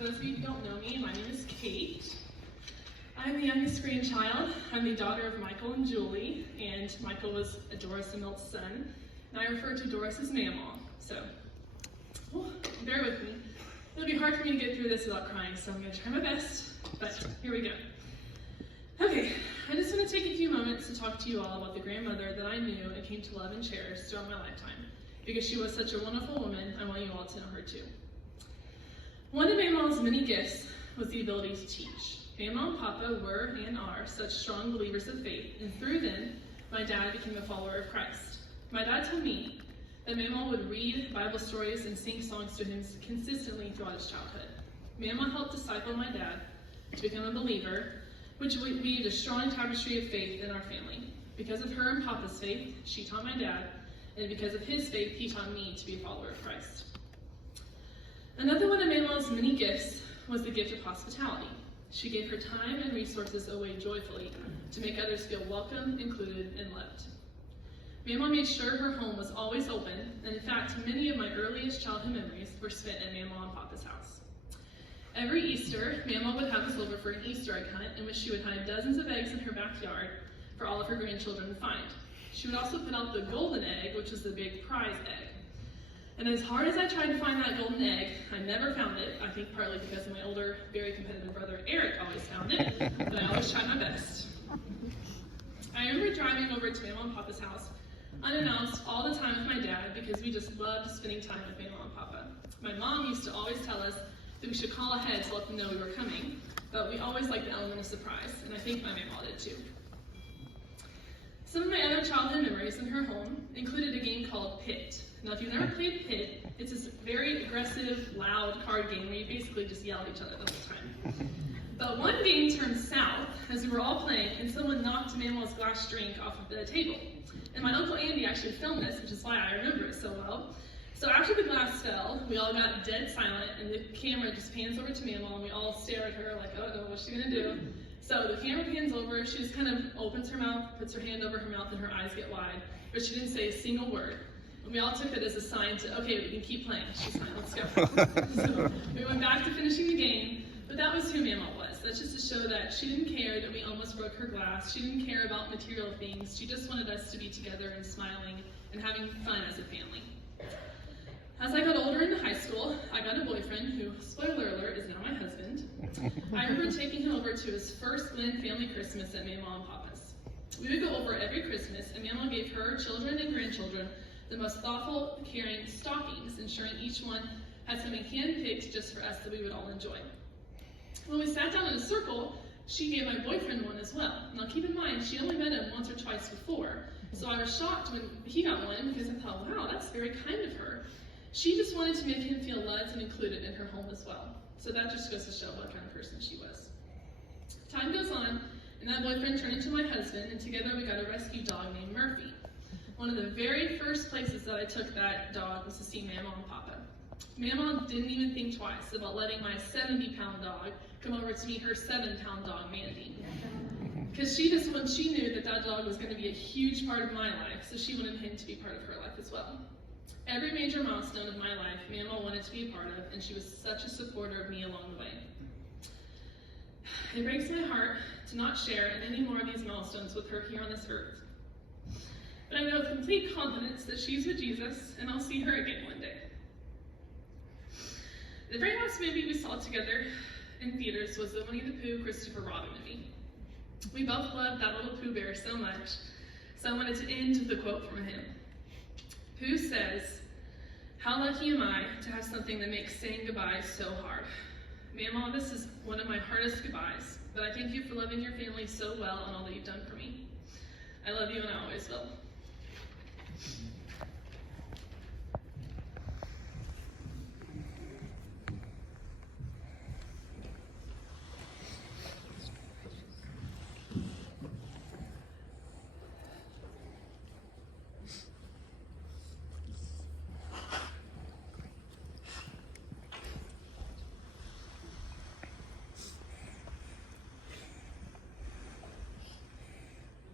those of you who don't know me, my name is Kate. I'm the youngest grandchild. I'm the daughter of Michael and Julie, and Michael was Doris and Milt's son. And I refer to Doris as Mamaw. So, bear with me. It'll be hard for me to get through this without crying, so I'm going to try my best, but here we go. Okay, I just want to take a few moments to talk to you all about the grandmother that I knew and came to love and cherish throughout my lifetime. Because she was such a wonderful woman, I want you all to know her too. One of Mamaw's many gifts was the ability to teach. Mamaw and Papa were and are such strong believers of faith, and through them, my dad became a follower of Christ. My dad told me that Mamaw would read Bible stories and sing songs to him consistently throughout his childhood. Mamaw helped disciple my dad to become a believer, which weaved a strong tapestry of faith in our family. Because of her and Papa's faith, she taught my dad, and because of his faith, he taught me to be a follower of Christ. Another one of Mamaw's many gifts was the gift of hospitality. She gave her time and resources away joyfully to make others feel welcome, included, and loved. Mamaw made sure her home was always open, and in fact, many of my earliest childhood memories were spent at Mamaw and Papa's house. Every Easter, Mamaw would have us over for an Easter egg hunt in which she would hide dozens of eggs in her backyard for all of her grandchildren to find. She would also put out the golden egg, which was the big prize egg. And as hard as I tried to find that golden egg, I never found it. I think partly because my older, very competitive brother, Eric, always found it, but I always tried my best. I remember driving over to Mamaw and Papa's house, unannounced all the time with my dad because we just loved spending time with Mamaw and Papa. My mom used to always tell us that we should call ahead to let them know we were coming, but we always liked the element of surprise, and I think my Mamaw did too. Some of my other childhood memories in her home included a game called Pit. Now, if you've never played Pit, it's this very aggressive, loud card game where you basically just yell at each other the whole time. But one game turned south as we were all playing, and someone knocked Mamaw's glass drink off of the table. And my Uncle Andy actually filmed this, which is why I remember it so well. So after the glass fell, we all got dead silent, and the camera just pans over to Mamaw, and we all stare at her like, oh no, what's she gonna do? So the camera pans over, she just kind of opens her mouth, puts her hand over her mouth, and her eyes get wide, but she didn't say a single word. And we all took it as a sign to, okay, we can keep playing. She's fine, let's go. So we went back to finishing the game, but that was who Mamaw was. That's just to show that she didn't care that we almost broke her glass. She didn't care about material things. She just wanted us to be together and smiling and having fun as a family. As I got older into high school, I got a boyfriend who, spoiler alert, is now my husband. I remember taking him over to his first Glen family Christmas at Mamaw and Papa's. We would go over every Christmas, and Mamaw gave her children and grandchildren the most thoughtful, caring stockings, ensuring each one had something hand-picked just for us that we would all enjoy. When we sat down in a circle, she gave my boyfriend one as well. Now keep in mind, she only met him once or twice before, so I was shocked when he got one because I thought, wow, that's very kind of her. She just wanted to make him feel loved and included in her home as well. So that just goes to show what kind of person she was. Time goes on, and that boyfriend turned into my husband, and together we got a rescue dog named Murphy. One of the very first places that I took that dog was to see Mamaw and Papa. Mamaw didn't even think twice about letting my 70-pound dog come over to meet her 7-pound dog, Mandy. Because she knew that that dog was going to be a huge part of my life, so she wanted him to be part of her life as well. Every major milestone of my life, Mamaw wanted to be a part of, and she was such a supporter of me along the way. It breaks my heart to not share in any more of these milestones with her here on this earth. But I know with complete confidence that she's with Jesus, and I'll see her again one day. The very last movie we saw together in theaters was the Winnie the Pooh Christopher Robin movie. We both loved that little Pooh Bear so much, so I wanted to end with a quote from him. Pooh says, "How lucky am I to have something that makes saying goodbye so hard." Mamaw, this is one of my hardest goodbyes, but I thank you for loving your family so well and all that you've done for me. I love you and I always will.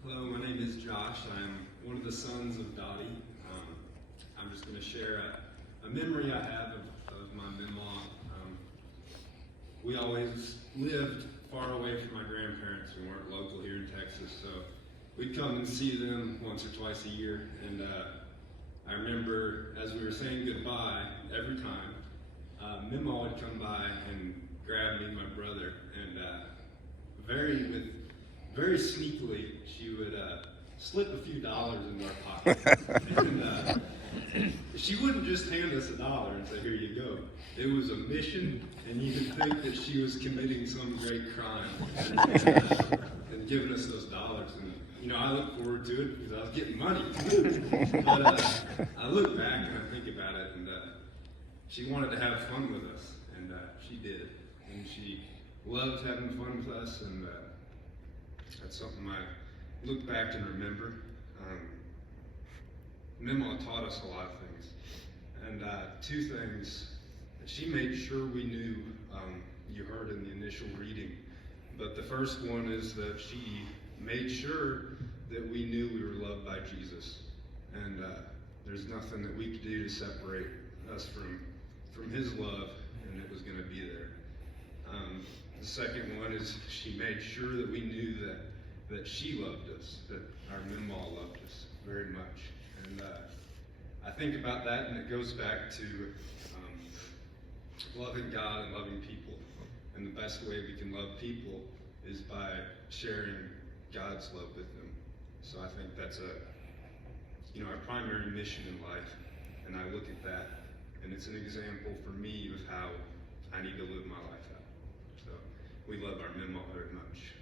Hello, my name is Josh. I'm one of the sons of Dottie. I'm just going to share a memory I have of my Mamaw. we always lived far away from my grandparents. We weren't local here in Texas, so we'd come and see them once or twice a year. And I remember as we were saying goodbye, every time, Mamaw would come by and grab me and my brother, and very sneakily, she would slip a few dollars into our pockets. And she wouldn't just hand us $1 and say, "Here you go." It was a mission, and you could think that she was committing some great crime and giving us those dollars. And I look forward to it because I was getting money. But I look back and I think about it, and she wanted to have fun with us, and she did. And she loved having fun with us, and that's something I look back and remember. Mamaw taught us a lot of things, and two things that she made sure we knew. You heard in the initial reading, but the first one is that she made sure that we knew we were loved by Jesus, and there's nothing that we could do to separate us from His love, and it was going to be there. The second one is she made sure that we knew that she loved us, that our Mamaw loved us very much. And I think about that, and it goes back to loving God and loving people. And the best way we can love people is by sharing God's love with them. So I think that's our primary mission in life. And I look at that, and it's an example for me of how I need to live my life out. So we love our Mamaw very much.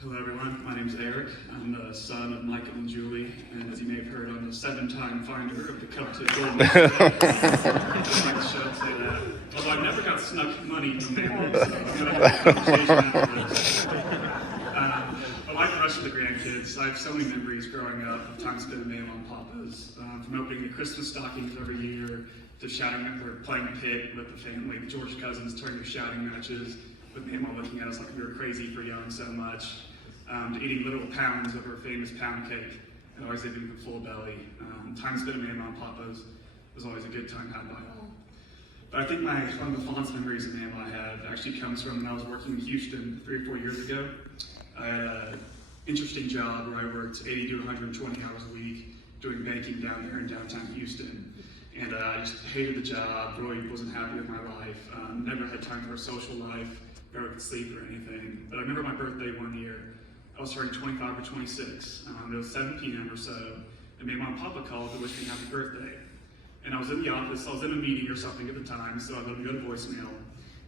Hello everyone, my name is Eric. I'm the son of Michael and Julie, and as you may have heard, I'm the 7-time finder of the coveted gold medal. I'd like to say that. Although I never got snuck money from Mamaw, so I'm going to have a conversation after this. But like the rest of the grandkids, I have so many memories growing up of time spent at Mamaw and Papa's, from opening the Christmas stockings every year, to shouting or playing pit with the family, the George cousins turning their shouting matches, with Mamaw looking at us like we were crazy for young so much, to eating literal pounds of her famous pound cake, and always living with a full belly. Time spent at Mamaw and Papa's was always a good time had by all. But I think one of the fondest memories of Mamaw I have actually comes from when I was working in Houston 3 or 4 years ago. I had an interesting job where I worked 80 to 120 hours a week doing banking down there in downtown Houston. And I just hated the job, really wasn't happy with my life, never had time for a social life, never could sleep or anything. But I remember my birthday one year. I was turning 25 or 26. It was 7 p.m. or so, and Mamaw and Papa called to wish me happy birthday. And I was in the office, I was in a meeting or something at the time, so I let them go to voicemail.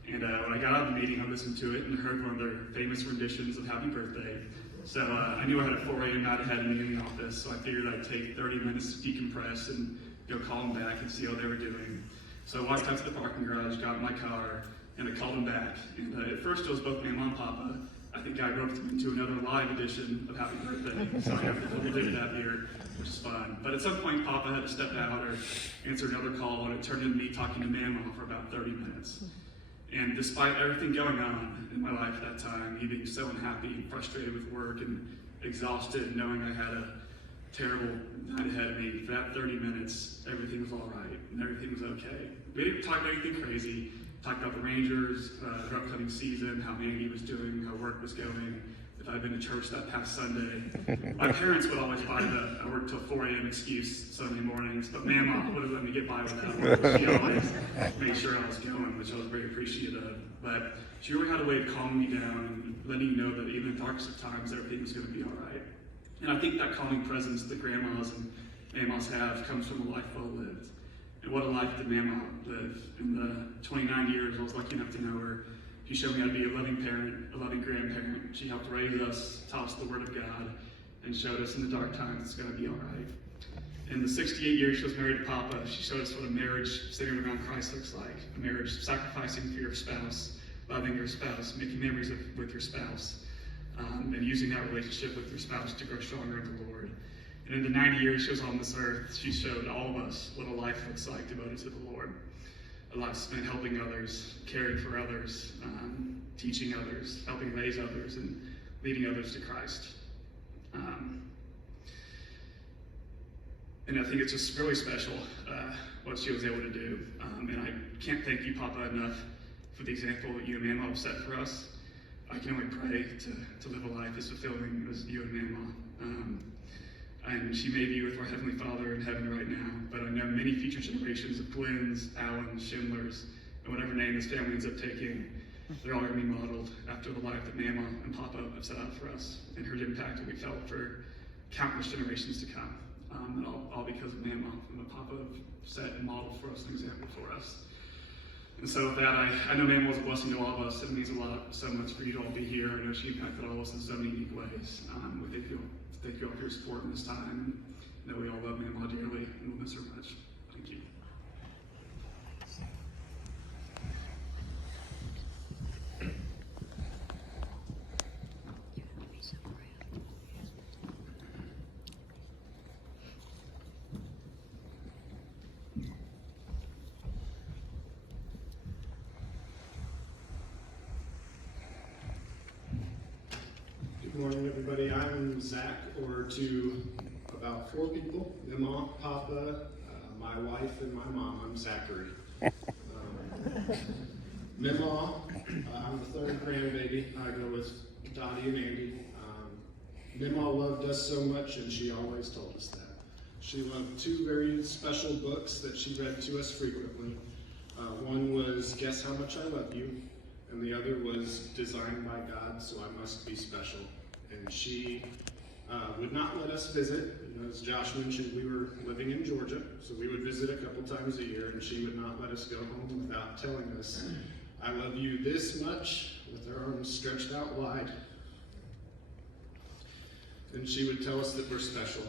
And when I got out of the meeting, I listened to it and heard one of their famous renditions of Happy Birthday. So I knew I had a 4 a.m. night ahead of me in the office, so I figured I'd take 30 minutes to decompress and go call them back and see how they were doing. So I walked out to the parking garage, got in my car, and I called them back. And at first it was both Mamaw and Papa. I think I roped them into another live edition of Happy Birthday, so I have to double dip that here, which is fun. But at some point, Papa had to step out or answer another call, and it turned into me talking to Mamaw for about 30 minutes. And despite everything going on in my life at that time, me being so unhappy and frustrated with work and exhausted, and knowing I had a terrible night ahead of me, for that 30 minutes, everything was all right, and everything was okay. We didn't talk about anything crazy. Talked about the Rangers, their upcoming season, how Mandy was doing, how work was going, if I'd been to church that past Sunday. My parents would always buy the I work till 4 a.m. excuse Sunday mornings, but Mamaw would have let me get by with that one. She always made sure I was going, which I was very appreciative of. But she really had a way of calming me down and letting me know that even in the darkest of times, everything was going to be all right. And I think that calming presence that grandmas and Mamaws have comes from a life well lived. And what a life did Mamaw live. In the 29 years I was lucky enough to know her, she showed me how to be a loving parent, a loving grandparent. She helped raise us, taught us the Word of God, and showed us in the dark times it's going to be all right. In the 68 years she was married to Papa, she showed us what a marriage centered around Christ looks like. A marriage sacrificing for your spouse, loving your spouse, making memories with your spouse, and using that relationship with your spouse to grow stronger in the Lord. And in the 90 years she was on this earth, she showed all of us what a life looks like devoted to the Lord. A life spent helping others, caring for others, teaching others, helping raise others, and leading others to Christ. And I think it's just really special what she was able to do. And I can't thank you, Papa, enough for the example that you and Mamaw have set for us. I can only pray to live a life as fulfilling as you and Mamaw. And she may be with our Heavenly Father in heaven right now, but I know many future generations of Glynn's, Allen's, Schindler's, and whatever name this family ends up taking, they're all going to be modeled after the life that Mamaw and Papa have set out for us, and her impact will be felt for countless generations to come. And all because of Mamaw and what Papa have set and modeled for us, an example for us. And so with that, I know Mamaw was a blessing to all of us. It means a lot, so much for you to all be here. I know she impacted all of us in so many unique ways. We thank you all for your support in this time. And know we all love Mamaw dearly, and we'll miss her much. Thank you. Good morning, everybody. I'm Zach, or to about 4 people, Mamaw, Papa, my wife, and my mom. I'm Zachary. Mamaw, I'm the 3rd grandbaby. I go with Dottie and Andy. Mamaw loved us so much, and she always told us that. She loved 2 very special books that she read to us frequently. One was Guess How Much I Love You, and the other was Designed by God, So I Must Be Special. And she would not let us visit. As Josh mentioned, we were living in Georgia, so we would visit a couple times a year, and she would not let us go home without telling us, I love you this much, with her arms stretched out wide. And she would tell us that we're special.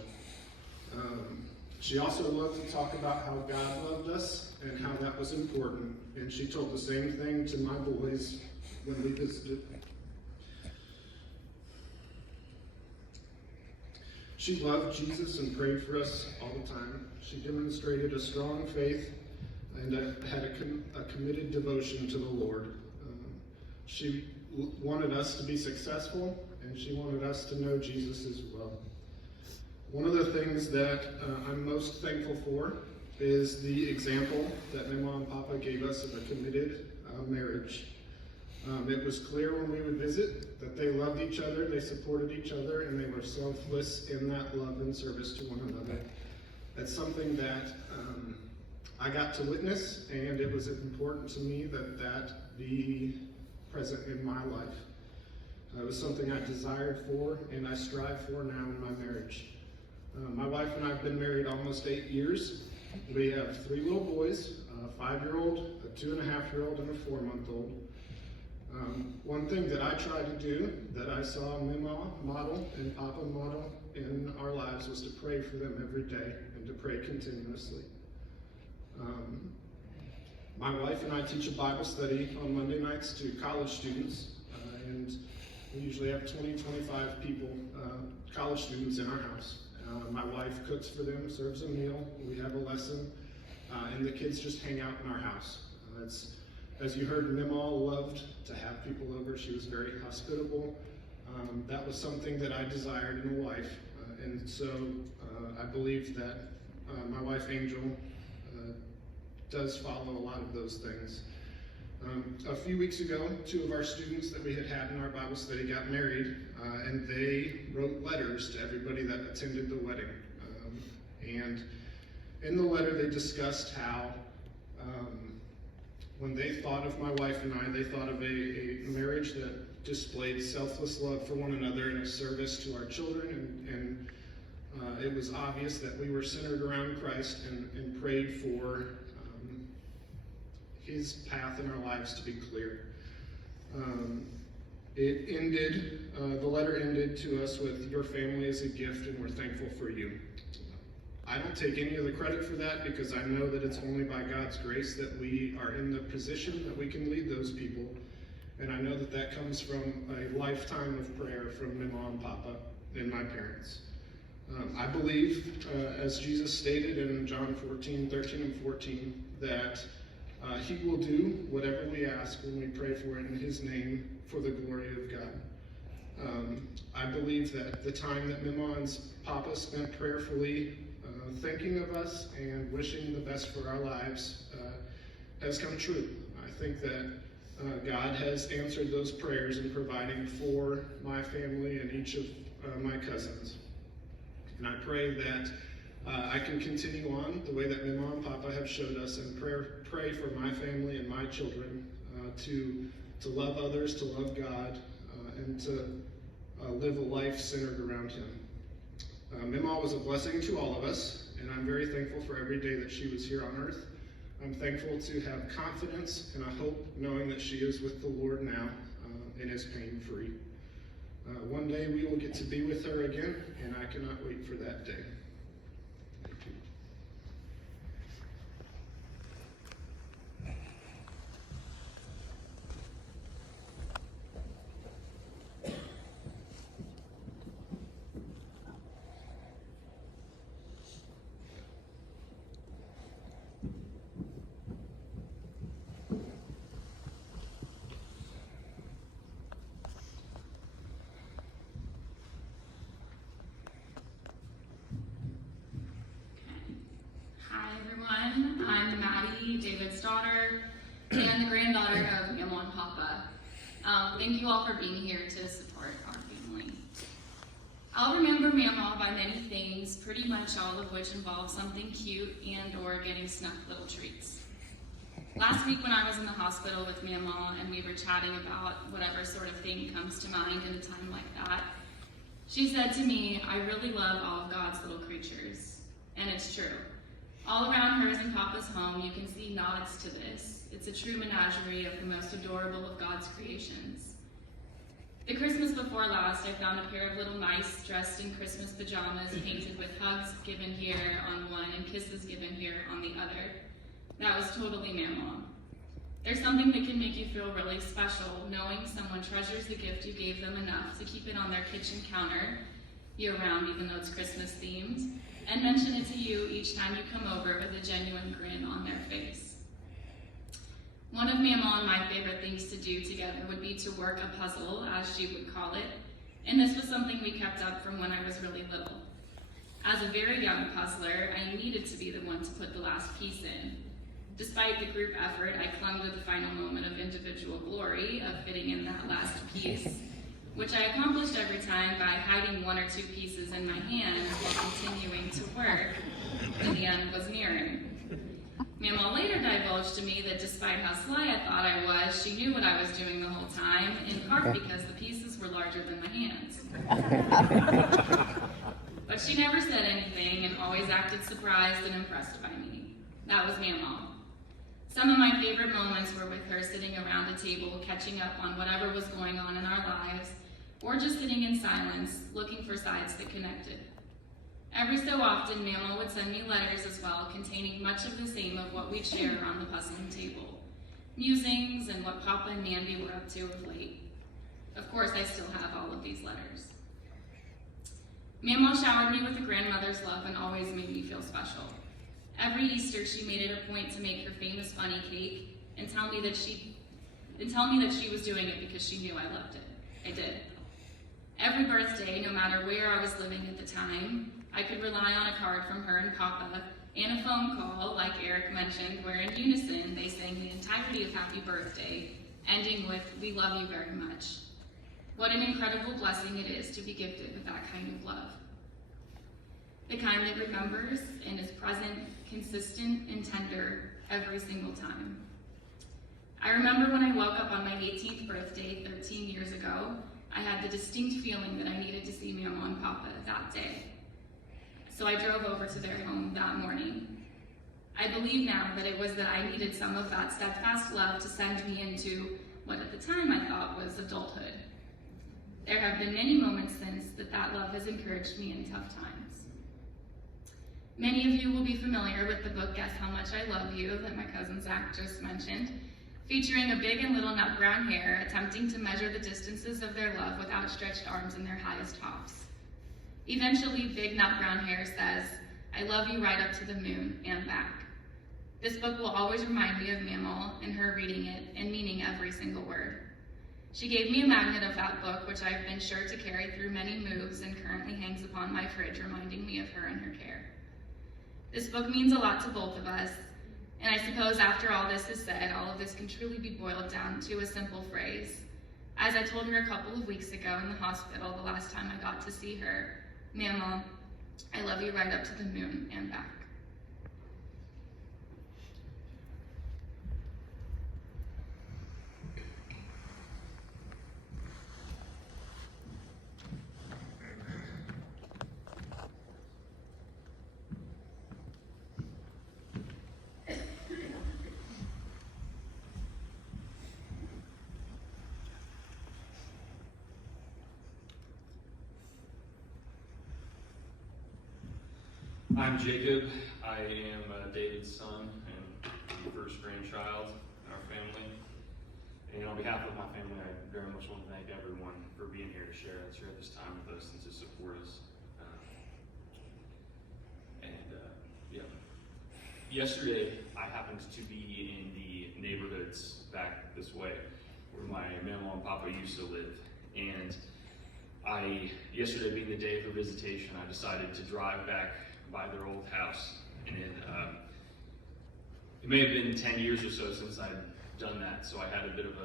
She also loved to talk about how God loved us and how that was important. And she told the same thing to my boys when we visited. She loved Jesus and prayed for us all the time. She demonstrated a strong faith and had a committed devotion to the Lord. She wanted us to be successful, and she wanted us to know Jesus as well. One of the things that I'm most thankful for is the example that Mamaw and Papa gave us of a committed marriage. It was clear when we would visit that they loved each other, they supported each other, and they were selfless in that love and service to one another. That's something that I got to witness, and it was important to me that that be present in my life. It was something I desired for, and I strive for now in my marriage. My wife and I have been married almost 8 years. We have 3 little boys, a 5-year-old, a 2.5-year-old, and a 4-month-old. One thing that I try to do, that I saw Mamaw model and Papa model in our lives, was to pray for them every day and to pray continuously. My wife and I teach a Bible study on Monday nights to college students, and we usually have 20-25 people, college students in our house. My wife cooks for them, serves a meal, we have a lesson, and the kids just hang out in our house. As you heard, Mamaw loved to have people over. She was very hospitable. That was something that I desired in a wife, and so I believe that my wife Angel does follow a lot of those things. A few weeks ago, 2 of our students that we had in our Bible study got married, and they wrote letters to everybody that attended the wedding. And in the letter, they discussed how when they thought of my wife and I, they thought of a marriage that displayed selfless love for one another and a service to our children, and it was obvious that we were centered around Christ and prayed for His path in our lives to be clear. The letter ended to us with, your family is a gift and we're thankful for you. I don't take any of the credit for that, because I know that it's only by God's grace that we are in the position that we can lead those people. And I know that that comes from a lifetime of prayer from Mamaw and Papa and my parents. I believe, as Jesus stated in John 14:13 and 14, that he will do whatever we ask when we pray for it in his name for the glory of God. I believe that the time that Mamaw and Papa spent prayerfully thinking of us and wishing the best for our lives has come true. I think that God has answered those prayers in providing for my family and each of my cousins. And I pray that I can continue on the way that Mamaw and Papa have showed us and pray for my family and my children to love others, to love God, and to live a life centered around him. Mamaw was a blessing to all of us, and I'm very thankful for every day that she was here on earth. I'm thankful to have confidence and a hope knowing that she is with the Lord now and is pain-free. One day we will get to be with her again, and I cannot wait for that day. Thank you. I'm Maddie, David's daughter, and the granddaughter of Mamaw and Papa. Thank you all for being here to support our family. I'll remember Mamaw by many things, pretty much all of which involve something cute and or getting snuffed little treats. Last week when I was in the hospital with Mamaw and we were chatting about whatever sort of thing comes to mind in a time like that, she said to me, "I really love all of God's little creatures." And it's true. All around hers and Papa's home, you can see nods to this. It's a true menagerie of the most adorable of God's creations. The Christmas before last, I found a pair of little mice dressed in Christmas pajamas, painted with hugs given here on one and kisses given here on the other. That was totally Mamaw. There's something that can make you feel really special, knowing someone treasures the gift you gave them enough to keep it on their kitchen counter year-round, even though it's Christmas themed, and mention it to you each time you come over with a genuine grin on their face. One of Mamaw and my favorite things to do together would be to work a puzzle, as she would call it, and this was something we kept up from when I was really little. As a very young puzzler, I needed to be the one to put the last piece in. Despite the group effort, I clung to the final moment of individual glory of fitting in that last piece, which I accomplished every time by hiding one or two pieces in my hands while continuing to work, and the end was nearing. Mamaw later divulged to me that despite how sly I thought I was, she knew what I was doing the whole time, in part because the pieces were larger than my hands. But she never said anything and always acted surprised and impressed by me. That was Mamaw. Some of my favorite moments were with her sitting around a table, catching up on whatever was going on in our lives, or just sitting in silence, looking for sides that connected. Every so often, Mamaw would send me letters as well, containing much of the same of what we'd share around the puzzling table. Musings and what Papa and Mandy were up to of late. Of course, I still have all of these letters. Mamaw showered me with a grandmother's love and always made me feel special. Every Easter, she made it a point to make her famous bunny cake and tell me that she was doing it because she knew I loved it. I did. Every birthday, no matter where I was living at the time, I could rely on a card from her and Papa and a phone call, like Eric mentioned, where in unison they sang the entirety of Happy Birthday, ending with, "We love you very much." What an incredible blessing it is to be gifted with that kind of love. The kind that remembers and is present, consistent, and tender every single time. I remember when I woke up on my 18th birthday 13 years ago, I had the distinct feeling that I needed to see Mamaw and Papa that day. So I drove over to their home that morning. I believe now that it was that I needed some of that steadfast love to send me into what at the time I thought was adulthood. There have been many moments since that love has encouraged me in tough times. Many of you will be familiar with the book Guess How Much I Love You that my cousin Zach just mentioned, featuring a big and little nut brown hare attempting to measure the distances of their love with outstretched arms in their highest hops. Eventually, Big Nut Brown Hair says, "I love you right up to the moon and back." This book will always remind me of Mamaw and her reading it and meaning every single word. She gave me a magnet of that book, which I have been sure to carry through many moves and currently hangs upon my fridge, reminding me of her and her care. This book means a lot to both of us, and I suppose after all this is said, all of this can truly be boiled down to a simple phrase. As I told her a couple of weeks ago in the hospital the last time I got to see her, "Mamaw, I love you right up to the moon and back." I'm Jacob. I am David's son and the first grandchild in our family. And on behalf of my family, I very much want to thank everyone for being here to share this time with us and to support us. Yesterday, I happened to be in the neighborhoods back this way, where my Mamaw and Papa used to live. And yesterday being the day for visitation, I decided to drive back by their old house. And it may have been 10 years or so since I'd done that, so I had a bit of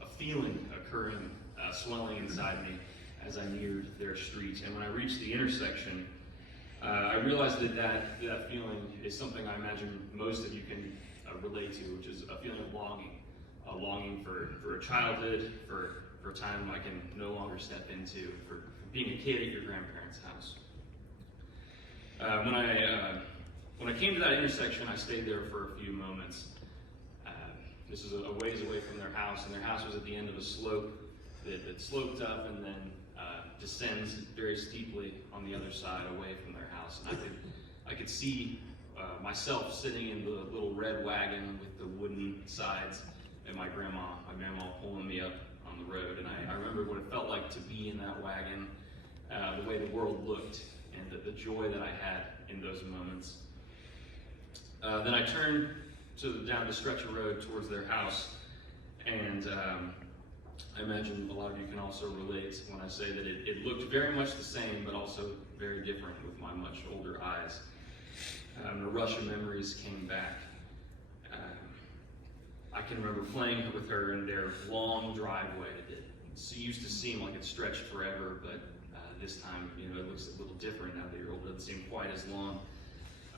a feeling occurring, swelling inside me as I neared their street. And when I reached the intersection, I realized that feeling is something I imagine most of you can relate to, which is a feeling of longing. A longing for a childhood, for a time I can no longer step into, for being a kid at your grandparents' house. When I came to that intersection, I stayed there for a few moments. This is a ways away from their house, and their house was at the end of a slope that sloped up and then descends very steeply on the other side away from their house. And I could see myself sitting in the little red wagon with the wooden sides, and my Mamaw pulling me up on the road. And I remember what it felt like to be in that wagon, the way the world looked, and the joy that I had in those moments. Then I turned down the stretch of road towards their house, and I imagine a lot of you can also relate when I say that it looked very much the same, but also very different with my much older eyes. A rush of memories came back. I can remember playing with her in their long driveway. It used to seem like it stretched forever, but this time, it looks a little different now that you're older. It doesn't seem quite as long.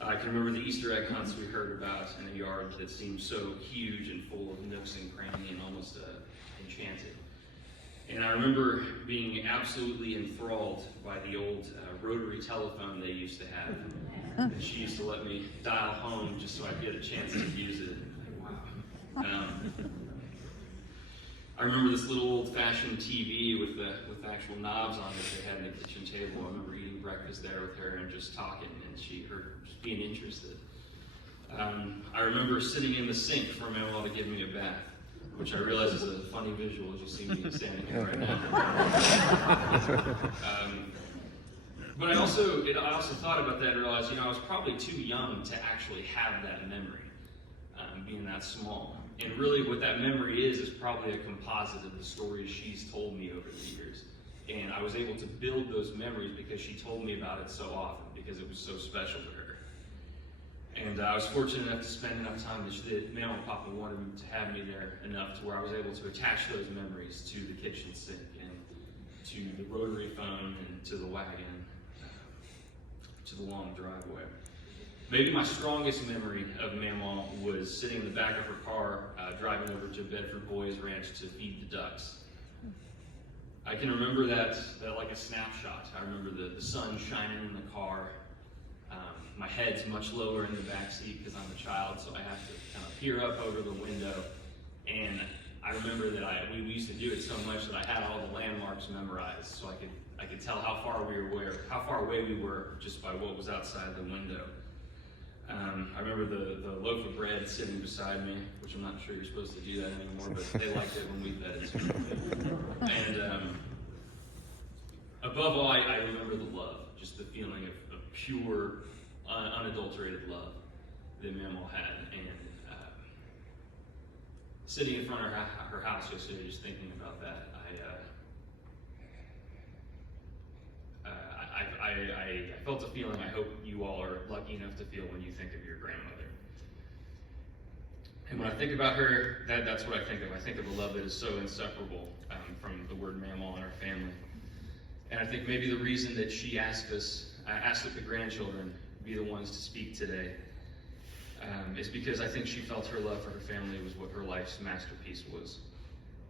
I can remember the Easter egg hunts we heard about in a yard that seemed so huge and full of nooks and crannies and almost enchanted. And I remember being absolutely enthralled by the old rotary telephone they used to have. And she used to let me dial home just so I'd get a chance to use it. Wow. I remember this little old-fashioned TV with actual knobs on it they had in the kitchen table. I remember eating breakfast there with her and just talking, and her just being interested. I remember sitting in the sink for Mamaw to give me a bath, which I realize is a funny visual as you see me standing here right now. But I also thought about that and realized, I was probably too young to actually have that memory, being that small. And really what that memory is probably a composite of the stories she's told me over the years. And I was able to build those memories because she told me about it so often, because it was so special to her. And I was fortunate enough to spend enough time that Mamaw and Papa wanted to have me there enough to where I was able to attach those memories to the kitchen sink and to the rotary phone and to the wagon, to the long driveway. Maybe my strongest memory of Mamaw was sitting in the back of her car, driving over to Bedford Boys Ranch to feed the ducks. I can remember that like a snapshot. I remember the sun shining in the car. My head's much lower in the back seat because I'm a child, so I have to kind of peer up over the window. And I remember that we used to do it so much that I had all the landmarks memorized, so I could tell how far away we were just by what was outside the window. I remember the loaf of bread sitting beside me, which I'm not sure you're supposed to do that anymore, but they liked it when we fed it to them. And above all, I remember the love, just the feeling of pure, unadulterated love that Mamaw had. And sitting in front of her house yesterday, just thinking about that, I felt a feeling I hope you all are lucky enough to feel when you think of your grandmother. And when I think about her, that's what I think of. I think of a love that is so inseparable from the word Mamaw in our family. And I think maybe the reason that she asked that the grandchildren be the ones to speak today is because I think she felt her love for her family was what her life's masterpiece was.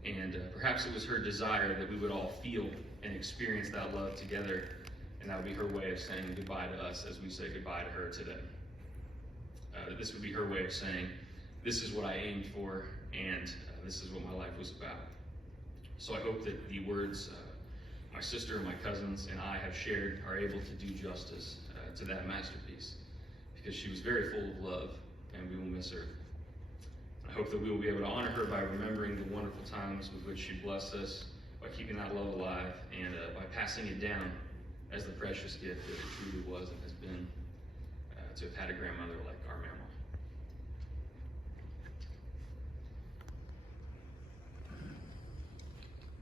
And perhaps it was her desire that we would all feel and experience that love together, and that would be her way of saying goodbye to us as we say goodbye to her today. That this would be her way of saying, this is what I aimed for, and this is what my life was about. So I hope that the words my sister, my cousins, and I have shared are able to do justice to that masterpiece, because she was very full of love, and we will miss her. I hope that we will be able to honor her by remembering the wonderful times with which she blessed us, by keeping that love alive, and by passing it down as the precious gift that it truly was and has been to have had a grandmother like our